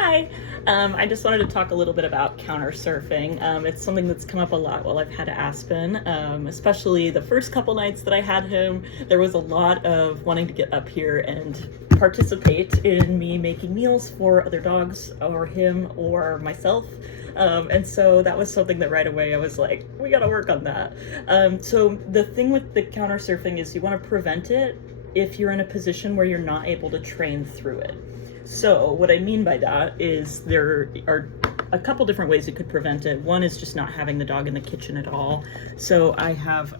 Hi. I just wanted to talk a little bit about counter surfing. It's something that's come up a lot while I've had Aspen, especially the first couple nights that I had him. There was a lot of wanting to get up here and participate in me making meals for other dogs or him or myself. And so that was something that right away I was like, we gotta work on that. So the thing with the counter surfing is you want to prevent it if you're in a position where you're not able to train through it. So what I mean by that is there are a couple different ways you could prevent it. One is just not having the dog in the kitchen at all. So I have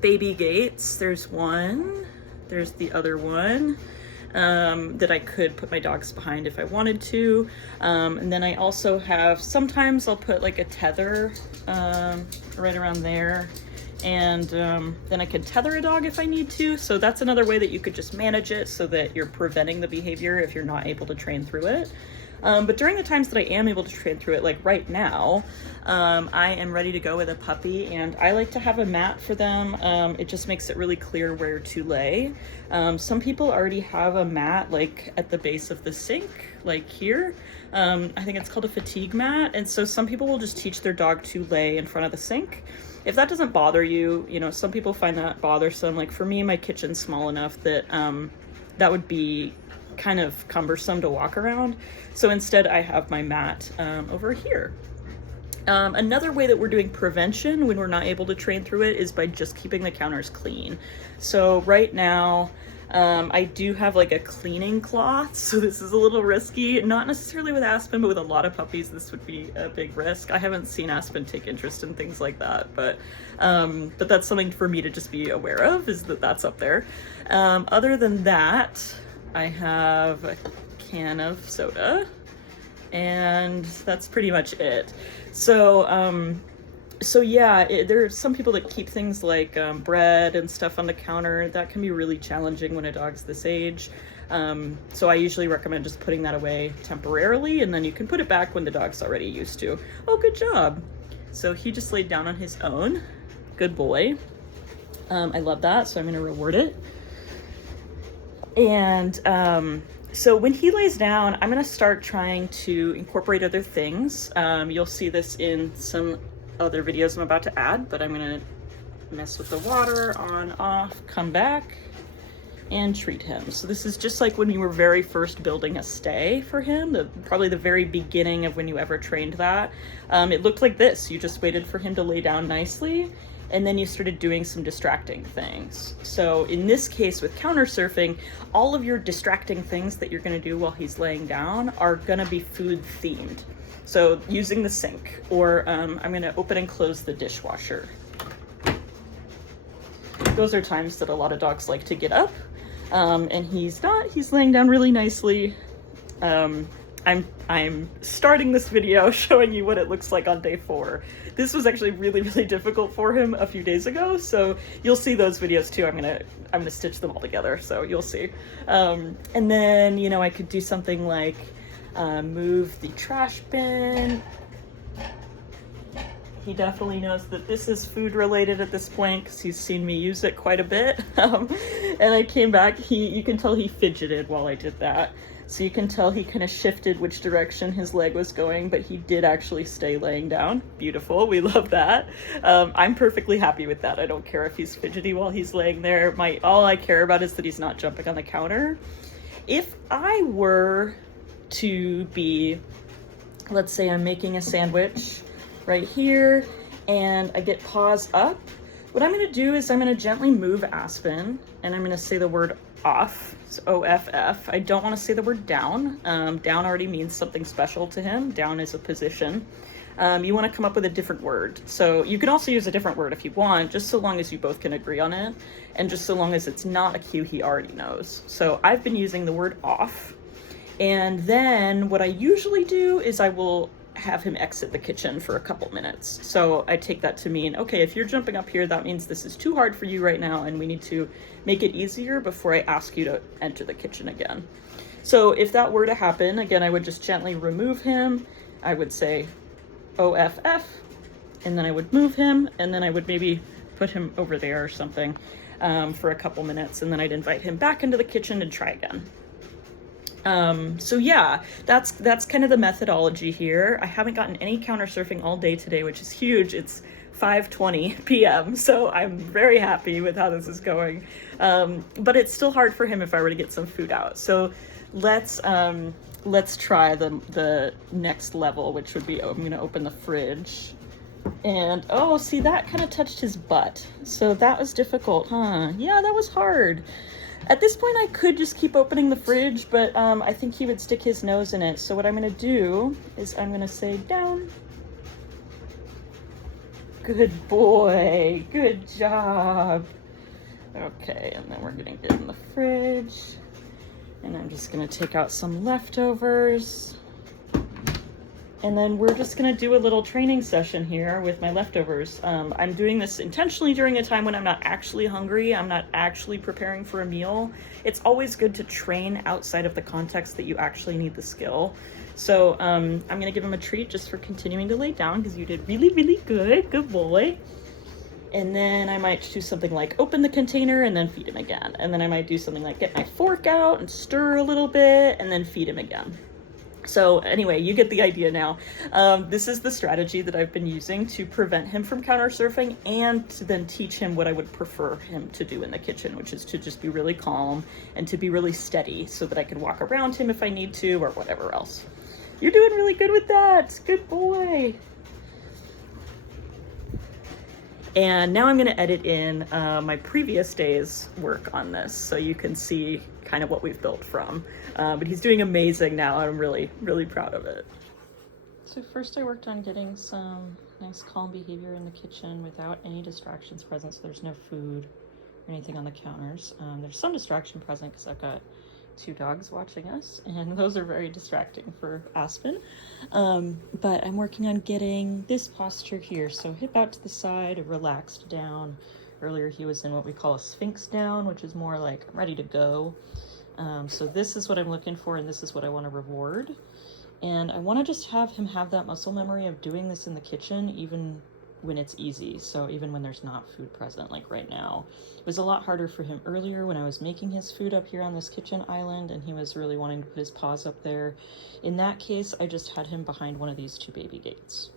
baby gates. There's one, there's the other one that I could put my dogs behind if I wanted to. And then I also have, sometimes I'll put like a tether right around there. And then I can tether a dog if I need to. So that's another way that you could just manage it so that you're preventing the behavior if you're not able to train through it. But during the times that I am able to train through it, like right now, I am ready to go with a puppy, and I like to have a mat for them. It just makes it really clear where to lay. Some people already have a mat like at the base of the sink, like here. I think it's called a fatigue mat. And so some people will just teach their dog to lay in front of the sink. If that doesn't bother you, you know, some people find that bothersome. Like for me, my kitchen's small enough that that would be kind of cumbersome to walk around. So instead I have my mat over here. Another way that we're doing prevention when we're not able to train through it is by just keeping the counters clean. So right now, I do have like a cleaning cloth, so this is a little risky. Not necessarily with Aspen, but with a lot of puppies, this would be a big risk. I haven't seen Aspen take interest in things like that, but that's something for me to just be aware of, is that that's up there. Other than that, I have a can of soda, and that's pretty much it. So yeah, there are some people that keep things like bread and stuff on the counter. That can be really challenging when a dog's this age. So I usually recommend just putting that away temporarily, and then you can put it back when the dog's already used to. Oh, good job. So he just laid down on his own. Good boy. I love that, so I'm gonna reward it. And so when he lays down, I'm gonna start trying to incorporate other things. You'll see this in some other videos I'm about to add, but I'm gonna mess with the water, on, off, come back, and treat him. So this is just like when you were very first building a stay for him, probably the very beginning of when you ever trained that. It looked like this. You just waited for him to lay down nicely, and then you started doing some distracting things. So in this case with counter surfing, all of your distracting things that you're gonna do while he's laying down are gonna be food themed. So using the sink, or I'm gonna open and close the dishwasher. Those are times that a lot of dogs like to get up, and he's not. He's laying down really nicely. I'm starting this video showing you what it looks like on day 4. This was actually really, really difficult for him a few days ago, so you'll see those videos too. I'm gonna stitch them all together, so you'll see. And then, you know, I could do something like move the trash bin. He definitely knows that this is food related at this point because he's seen me use it quite a bit. And I came back, you can tell he fidgeted while I did that. So you can tell he kind of shifted which direction his leg was going, but he did actually stay laying down. Beautiful, we love that. I'm perfectly happy with that. I don't care if he's fidgety while he's laying there. All I care about is that he's not jumping on the counter. If I were to be, let's say I'm making a sandwich right here, and I get paws up, what I'm gonna do is I'm gonna gently move Aspen, and I'm gonna say the word off, so O-F-F. I don't wanna say the word down. Down already means something special to him. Down is a position. You wanna come up with a different word. So you can also use a different word if you want, just so long as you both can agree on it, and just so long as it's not a cue he already knows. So I've been using the word off, and then what I usually do is I will have him exit the kitchen for a couple minutes. So I take that to mean, okay, if you're jumping up here, that means this is too hard for you right now, and we need to make it easier before I ask you to enter the kitchen again. So if that were to happen, again, I would just gently remove him. I would say O-F-F, and then I would move him, and then I would maybe put him over there or something for a couple minutes, and then I'd invite him back into the kitchen and try again. So yeah, that's kind of the methodology here. I haven't gotten any counter surfing all day today, which is huge. It's 5:20 p.m., so I'm very happy with how this is going. But it's still hard for him if I were to get some food out. So let's try the next level, which would be, I'm gonna open the fridge. And oh, see, that kind of touched his butt. So that was difficult, huh? Yeah, that was hard. At this point, I could just keep opening the fridge, but I think he would stick his nose in it. So what I'm going to do is I'm going to say, down. Good boy. Good job. Okay, and then we're going to get in the fridge. And I'm just going to take out some leftovers. And then we're just gonna do a little training session here with my leftovers. I'm doing this intentionally during a time when I'm not actually hungry, I'm not actually preparing for a meal. It's always good to train outside of the context that you actually need the skill. So I'm gonna give him a treat just for continuing to lay down because you did really, really good. Good boy. And then I might do something like open the container and then feed him again. And then I might do something like get my fork out and stir a little bit and then feed him again. So anyway, you get the idea now. This is the strategy that I've been using to prevent him from counter surfing and to then teach him what I would prefer him to do in the kitchen, which is to just be really calm and to be really steady so that I can walk around him if I need to or whatever else. You're doing really good with that. Good boy. And now I'm going to edit in my previous day's work on this so you can see kind of what we've built from. But he's doing amazing now. I'm really, really proud of it. So first I worked on getting some nice calm behavior in the kitchen without any distractions present. So there's no food or anything on the counters. There's some distraction present because I've got 2 dogs watching us, and those are very distracting for Aspen. But I'm working on getting this posture here. So hip out to the side, a relaxed down. Earlier he was in what we call a sphinx down, which is more like I'm ready to go. So this is what I'm looking for, and this is what I want to reward. And I want to just have him have that muscle memory of doing this in the kitchen, even when it's easy. So even when there's not food present, like right now. It was a lot harder for him earlier when I was making his food up here on this kitchen island, and he was really wanting to put his paws up there. In that case, I just had him behind one of these 2 baby gates.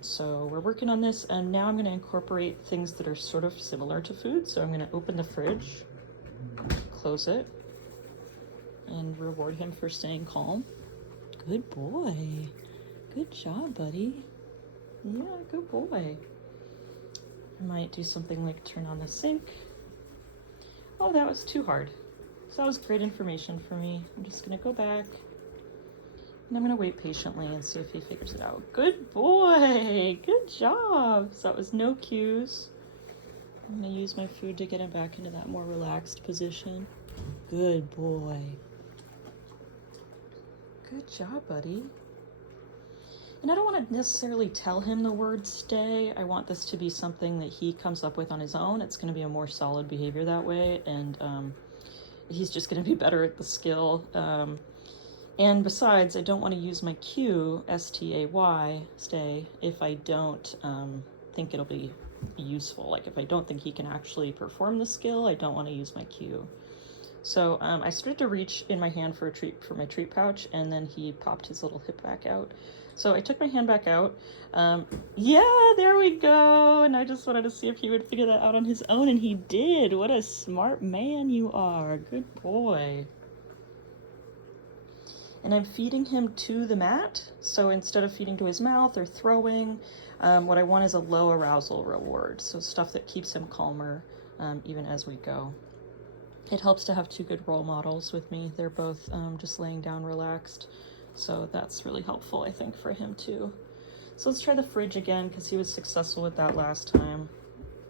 So we're working on this, and now I'm going to incorporate things that are sort of similar to food. So I'm going to open the fridge, close it, and reward him for staying calm. Good boy. Good job, buddy. Yeah, good boy. I might do something like turn on the sink. Oh, that was too hard. So that was great information for me. I'm just going to go back. And I'm going to wait patiently and see if he figures it out. Good boy! Good job! So that was no cues. I'm going to use my food to get him back into that more relaxed position. Good boy. Good job, buddy. And I don't want to necessarily tell him the word stay. I want this to be something that he comes up with on his own. It's going to be a more solid behavior that way. And he's just going to be better at the skill. And besides, I don't want to use my cue, S-T-A-Y, stay, if I don't think it'll be useful. Like if I don't think he can actually perform the skill, I don't want to use my cue. So I started to reach in my hand for a treat for my treat pouch, and then he popped his little hip back out. So I took my hand back out. Yeah, there we go. And I just wanted to see if he would figure that out on his own, and he did. What a smart man you are. Good boy. And I'm feeding him to the mat. So instead of feeding to his mouth or throwing, what I want is a low arousal reward. So stuff that keeps him calmer even as we go. It helps to have 2 good role models with me. They're both just laying down relaxed. So that's really helpful, I think, for him too. So let's try the fridge again because he was successful with that last time.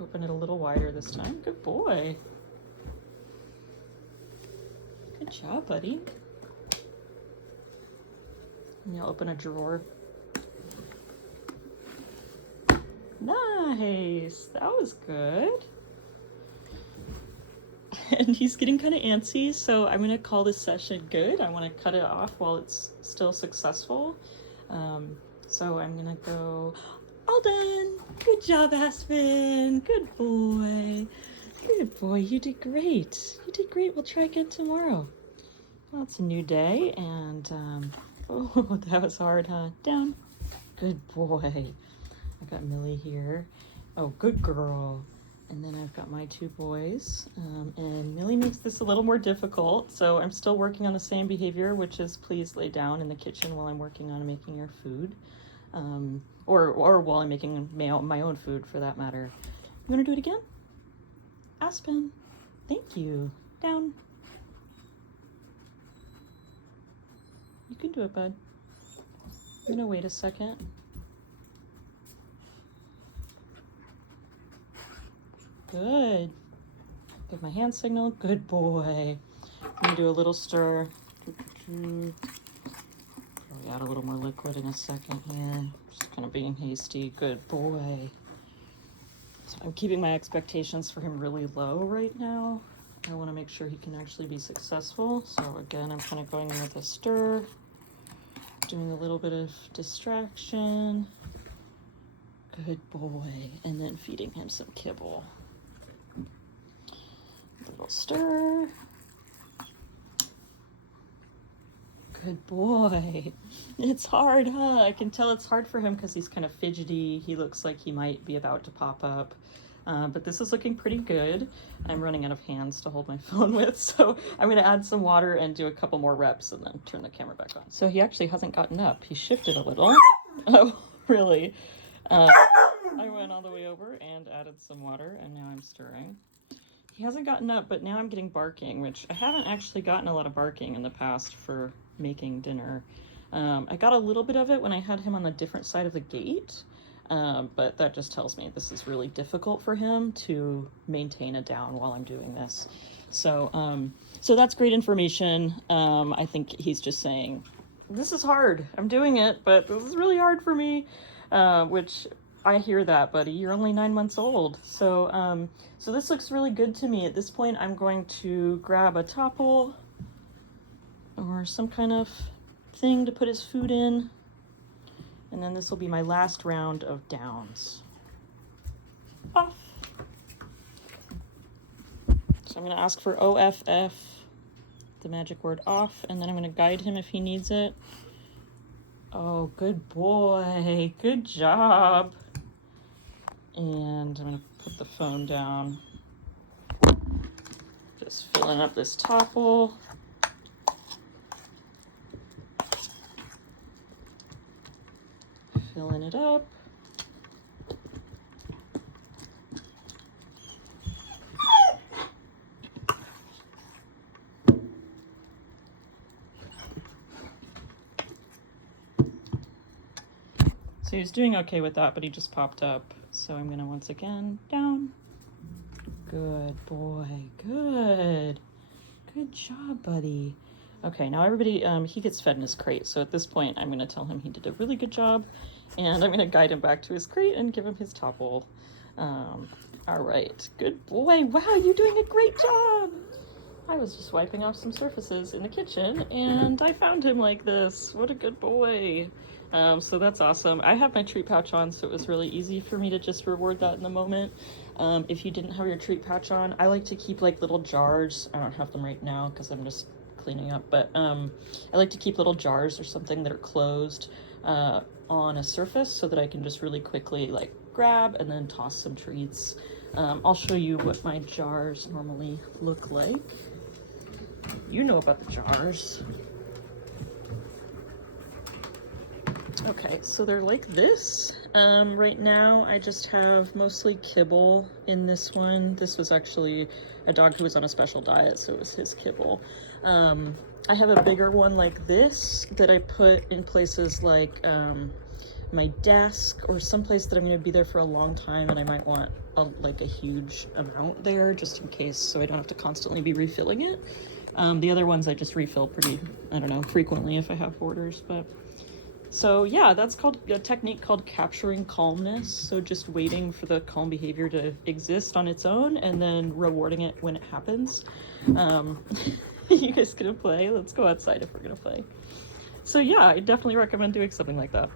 Open it a little wider this time. Good boy. Good job, buddy. And you'll open a drawer. Nice. That was good. And he's getting kind of antsy, so I'm going to call this session good. I want to cut it off while it's still successful. So I'm going to go, all done. Good job, Aspen. Good boy. Good boy. You did great. You did great. We'll try again tomorrow. Well, it's a new day, and oh, that was hard, huh? Down. Good boy. I got Millie here. Oh, good girl. And then I've got my two boys, and Millie makes this a little more difficult, so I'm still working on the same behavior, which is please lay down in the kitchen while I'm working on making your food, or while I'm making my own food, for that matter. You want to do it again? Aspen. Thank you. Down. You can do it, bud. I'm gonna wait a second. Good. Give my hand signal. Good boy. I'm gonna do a little stir. Probably add a little more liquid in a second here. Just kind of being hasty. Good boy. So I'm keeping my expectations for him really low right now. I want to make sure he can actually be successful. So again, I'm kind of going in with a stir, doing a little bit of distraction. Good boy. And then feeding him some kibble. A little stir. Good boy. It's hard, huh? I can tell it's hard for him because he's kind of fidgety. He looks like he might be about to pop up. But this is looking pretty good. I'm running out of hands to hold my phone with, so I'm going to add some water and do a couple more reps and then turn the camera back on. So he actually hasn't gotten up. He shifted a little. Oh, really? I went all the way over and added some water, and now I'm stirring. He hasn't gotten up, but now I'm getting barking, which I haven't actually gotten a lot of barking in the past for making dinner. I got a little bit of it when I had him on the different side of the gate, but that just tells me this is really difficult for him to maintain a down while I'm doing this. So, so that's great information. I think he's just saying, this is hard. I'm doing it, but this is really hard for me, which I hear that, buddy. You're only 9 months old. So, so this looks really good to me. At this point, I'm going to grab a topple or some kind of thing to put his food in. And then this will be my last round of downs. Off. So I'm going to ask for OFF, the magic word off, and then I'm going to guide him if he needs it. Oh, good boy. Good job. And I'm going to put the phone down. Just filling up this topple. Filling it up. So he was doing okay with that, but he just popped up. So I'm gonna once again, down. Good boy, good. Good job, buddy. Okay, now everybody, he gets fed in his crate. So at this point, I'm gonna tell him he did a really good job, and I'm gonna guide him back to his crate and give him his topple. All right, good boy. Wow, you're doing a great job. I was just wiping off some surfaces in the kitchen, and I found him like this. What a good boy. So that's awesome. I have my treat pouch on, so it was really easy for me to just reward that in the moment. If you didn't have your treat pouch on, I like to keep like little jars. I don't have them right now because I'm just cleaning up, but I like to keep little jars or something that are closed on a surface so that I can just really quickly like grab and then toss some treats. I'll show you what my jars normally look like. You know about the jars. Okay, so they're like this. Right now I just have mostly kibble in this one. This was actually a dog who was on a special diet, so it was his kibble. I have a bigger one like this that I put in places like my desk or someplace that I'm going to be there for a long time, and I might want like a huge amount there just in case, so I don't have to constantly be refilling it. The other ones I just refill pretty, I don't know, frequently if I have boarders, but... So yeah, that's called a technique called capturing calmness. So just waiting for the calm behavior to exist on its own and then rewarding it when it happens. You guys gonna play? Let's go outside if we're gonna play. So yeah, I definitely recommend doing something like that.